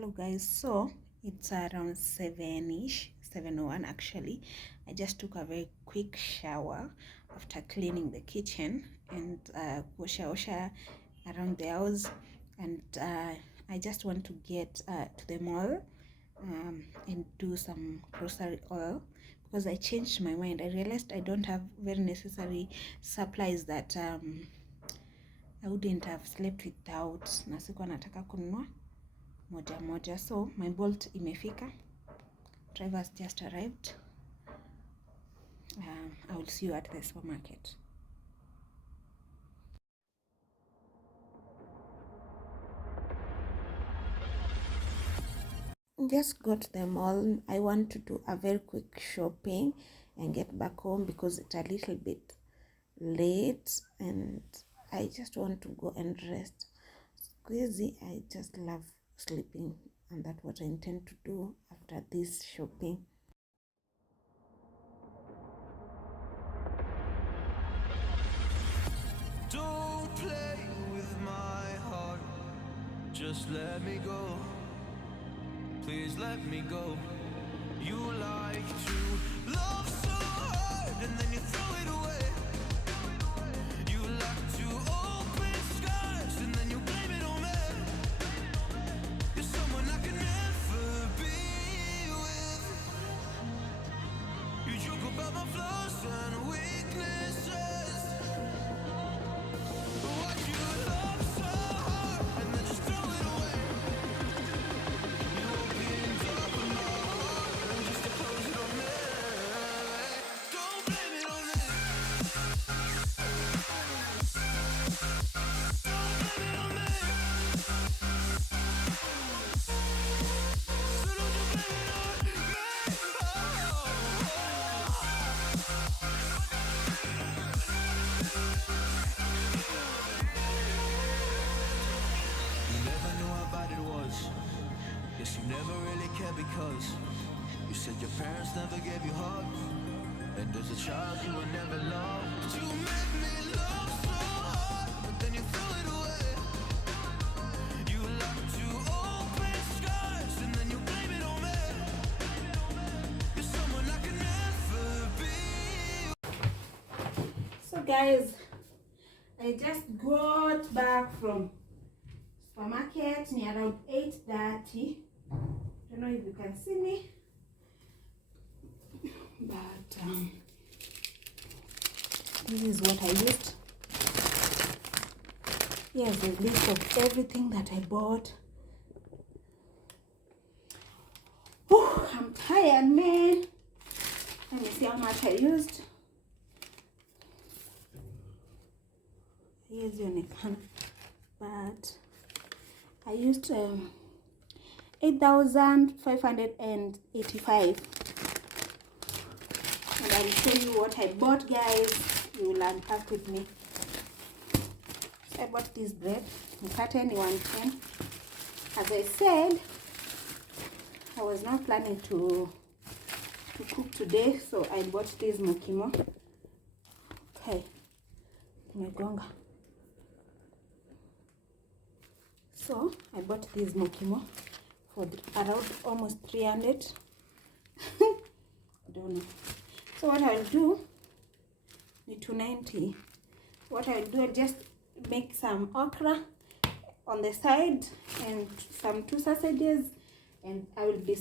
Hello guys, so it's around 7ish, 7:01 actually. I just took a very quick shower after cleaning the kitchen and osha around the house, and I just want to get to the mall and do some grocery oil because I changed my mind. I realized I don't have very necessary supplies that I wouldn't have slept without, na sikuwa nataka kununua moja moja. So my Bolt imefika, driver's just arrived. I will see you at the supermarket. Just got them all. I want to do a very quick shopping and get back home because it's a little bit late and I just want to go and rest. Crazy, I just love sleeping, and that's what I intend to do after this shopping. Don't play with my heart, just let me go. Please let me go. You like to love so hard and then you throw it away. You like to open skies and then you blame it on me. You're someone I can never be with. You joke about my flaws and weaknesses. Why do you love so hard and then just throw it away? You opened up my heart and just to close it on me. Don't blame it on me. Don't blame it on me. So don't you blame it on me. You never knew how bad it was. Guess you never really cared because you said your parents never gave you hugs, and as a child you were never loved. You made me love so hard, but then you threw it away. You like to open skies and then you blame it on me. You're someone I can never be. So guys, I just got back from supermarket near around 8:30. Don't know if you can see me, but this is what I used. Here's a list of everything that I bought. Oh, I'm tired, man. Let me see how much I used. Here's your Nikana, but I used 8,585, and I'll show you what I bought, guys. You will unpack with me. So I bought this bread, mkate ni 110. As I said, I was not planning to cook today, so I bought this mokimo. Okay, tumegonga. So I bought this mokimo for around almost 300. I don't know. So what I'll do, the 290. What I'll do, I'll just make some okra on the side and some 2 sausages, and I will be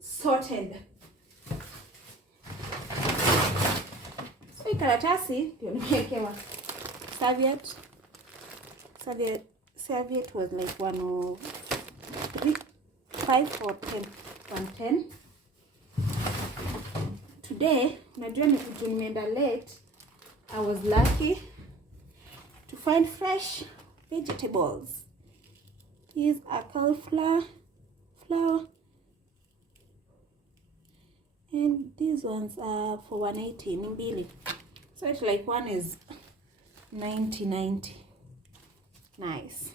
sorted. So hii karatasi ndio nimewekewa serviette. Serviette was like 105 or 10, 110. Today, najua nimeenda late. I was lucky to find fresh vegetables. Here's a cauliflower flour, and these ones are for 180 nimbili. So it's like one is 90. Nice.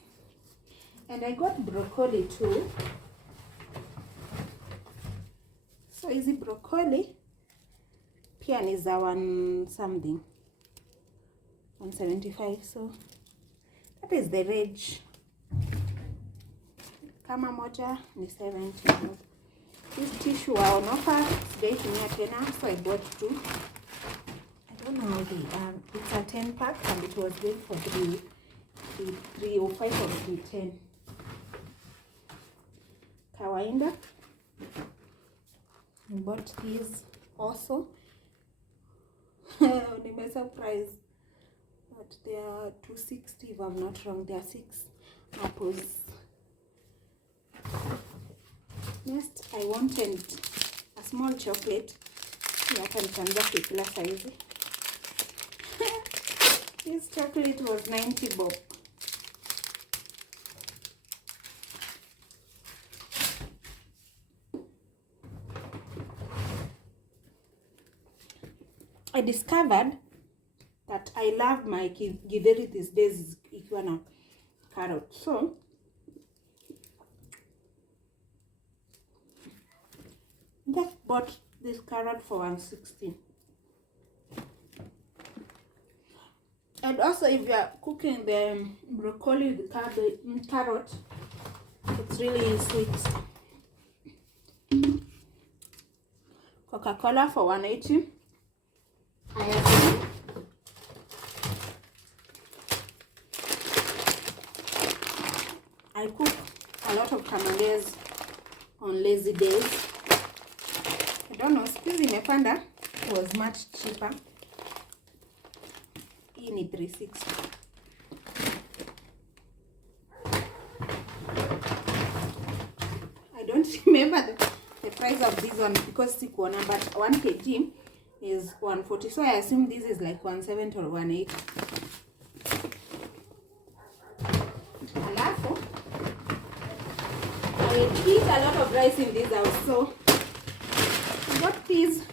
And I got broccoli too. So easy broccoli pia ni za 175. So that is the range. kama moja ni 70. This tissue wa on offer, sijaitumia tena, so I bought 2. I don't know how they are. It's a 10 pack and it was going for 3 or 5 or 310. Kawaida. I bought these also. I'm surprised. But they are 260 if I'm not wrong. They are 6 apples. Next, I wanted a small chocolate. Yeah, I can just kila size. This chocolate was 90 bob. I discovered that I love my githeri these days ikiwa na carrot. So just bought this carrot for 160. And also, if you are cooking the broccoli with the carrot, it's really sweet. Coca-Cola for 180. I cook a lot of tamales on lazy days. I don't know, squeeze imepanda was much cheaper. Hii ni 360. I don't remember the price of this one because sikuona, but 1 kg is 140, so I assume this is like 170 or 180. Alafu, I will eat a lot of rice in this house, so I got these.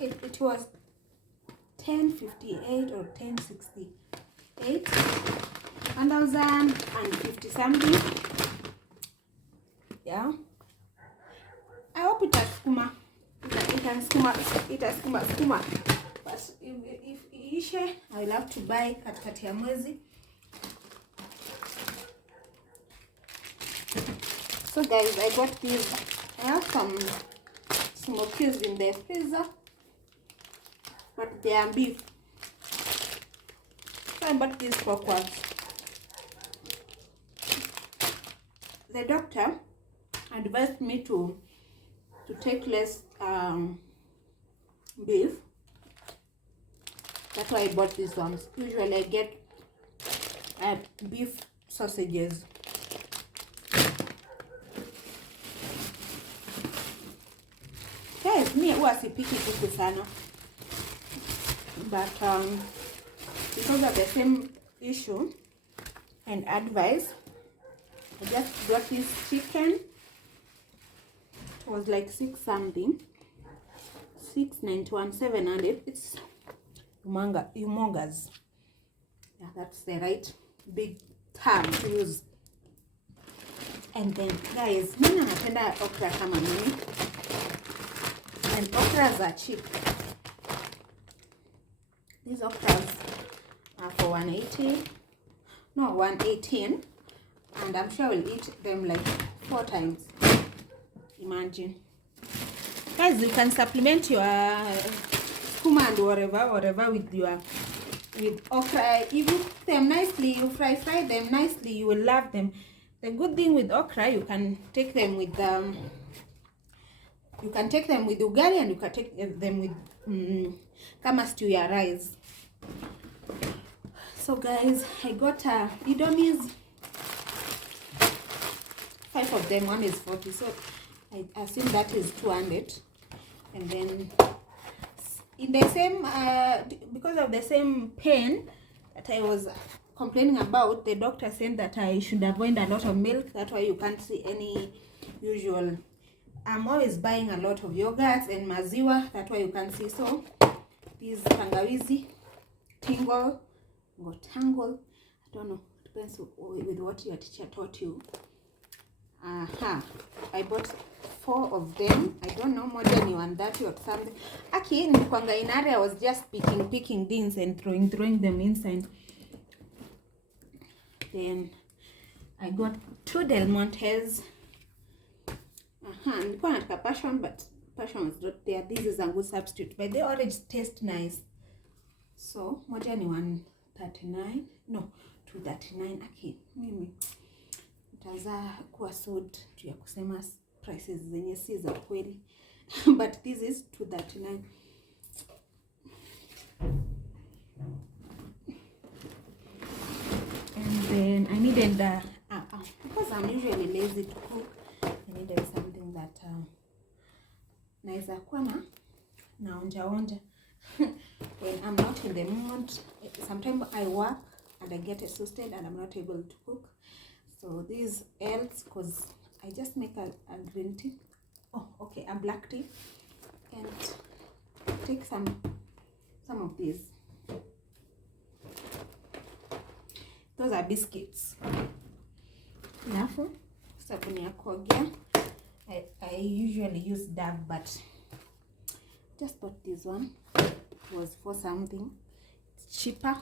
It was 10.58 or 10.68, 1,050 something. Yeah, I hope it has skuma. It has skuma. But if ishe, I will have to buy katikati ya mwezi. So guys, I got these. I have some smokies in the freezer, but they are beef. So I bought these pork ones. The doctor advised me to take less beef. That's why I bought these ones. Usually I get beef sausages. Guys, me huwa sipiki kuku sana, but because of the same issue and advice, I just got this chicken. It was like 6 something, 691, 700. It's humongous. Yeah, that's the right big term to use. And then guys, mimi napenda okra kama mimi, and okras are cheap. These okras are for 180, no 118, and I'm sure I will eat them like 4 times. Imagine, guys, you can supplement your skuma and whatever with okra. If you cook them nicely, you fry them nicely, you will love them. The good thing with okra, you can take them with ugali, and you can take them with kama stew ya rice. So guys, I got Indomies, 5 of them. One is 40, so I assume that is 200. And then in the same because of the same pain that I was complaining about, the doctor said that I should avoid a lot of milk. That's why you can't see any usual. I'm always buying a lot of yogurts and maziwa. That's why you can't see. So these tangawizi, tingle, I don't know, depends with what your teacher taught you. I bought 4 of them. I don't know, more than 130 or something. Aki nilikwanga in area, I was just picking beans and throwing them inside. Then I got 2 Del Montes. Nilikuwa nataka passion, but passion was not there. This is a good substitute, but the orange taste nice. So moja ni 139, no 239. Aki mimi nitaanza kuwa sold tu ya kusema prices zenye si za kweli. But this is 239. And then I needed because I'm usually lazy to cook, I needed something that naeza kuwa na onja when I'm not in the mood. Sometimes I work and I get exhausted and I'm not able to cook. So this helps because I just make a green tea. Oh, okay, a black tea, and take some of these. Those are biscuits. Alafu sabuni ya kuogea. I usually use Dove, but just bought this one. It was for something. It's cheaper,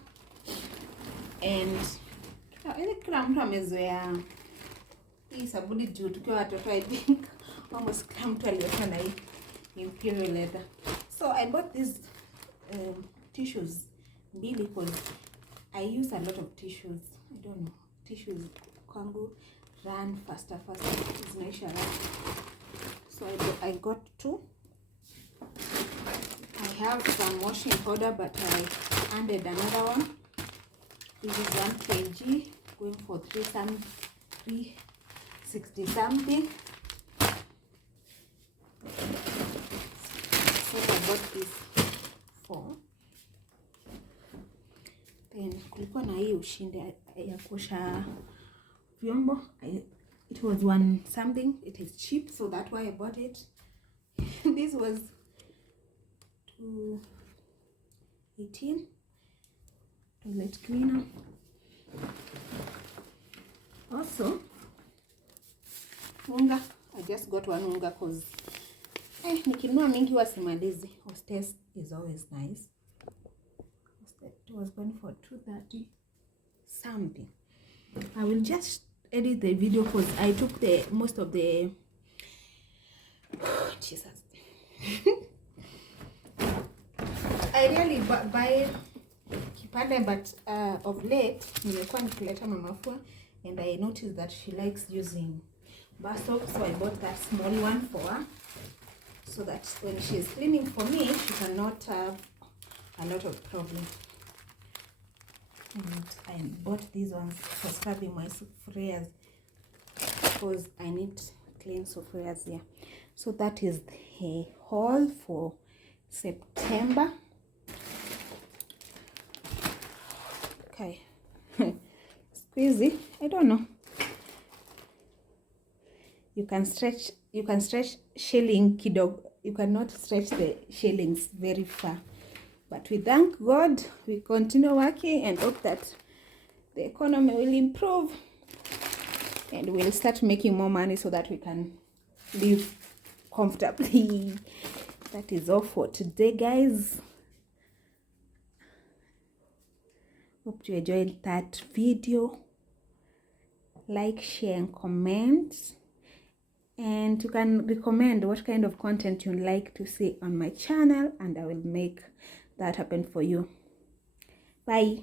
and kila mtu amezoea hii sabuni juu tukiwa watoto. I think almost kila mtu aliweka na hii Imperial leather. So I bought these tissues mbili because I use a lot of tissues. I don't know, tissues kwangu run faster zinaisha run. So I got 2. I have some washing powder, but I added another one. This is 1 kg, going for 360 something. So I bought this for. Then kulikuwa na hii ushinde ya kuosha vyombo. It was 1 something. It is cheap, so that's why I bought it. This was 218. Toilet cleaner. Also unga. I just got 1 unga because nikinunua mingi wasimalizi. Hostess is always nice. It was going for 230 something. I will just edit the video because I took the most of the Jesus. I really buy kipande, but of late nimekuwa nikileta mamafua, and I noticed that she likes using bar soap, so I bought that small one for her, so that when she is cleaning for me, she cannot have a lot of problem. And I bought these ones for scrubbing my sufurias because I need clean sufurias here. So that is the haul for September. Okay. Squeezy, I don't know. You can stretch shelling kidogo. You cannot stretch the shillings very far. But we thank God, we continue working and hope that the economy will improve and we'll start making more money so that we can live comfortably. That is all for today, guys. Hope you enjoyed that video. Like, share, and comment. And you can recommend what kind of content you'd like to see on my channel, and I will make that happen for you. Bye.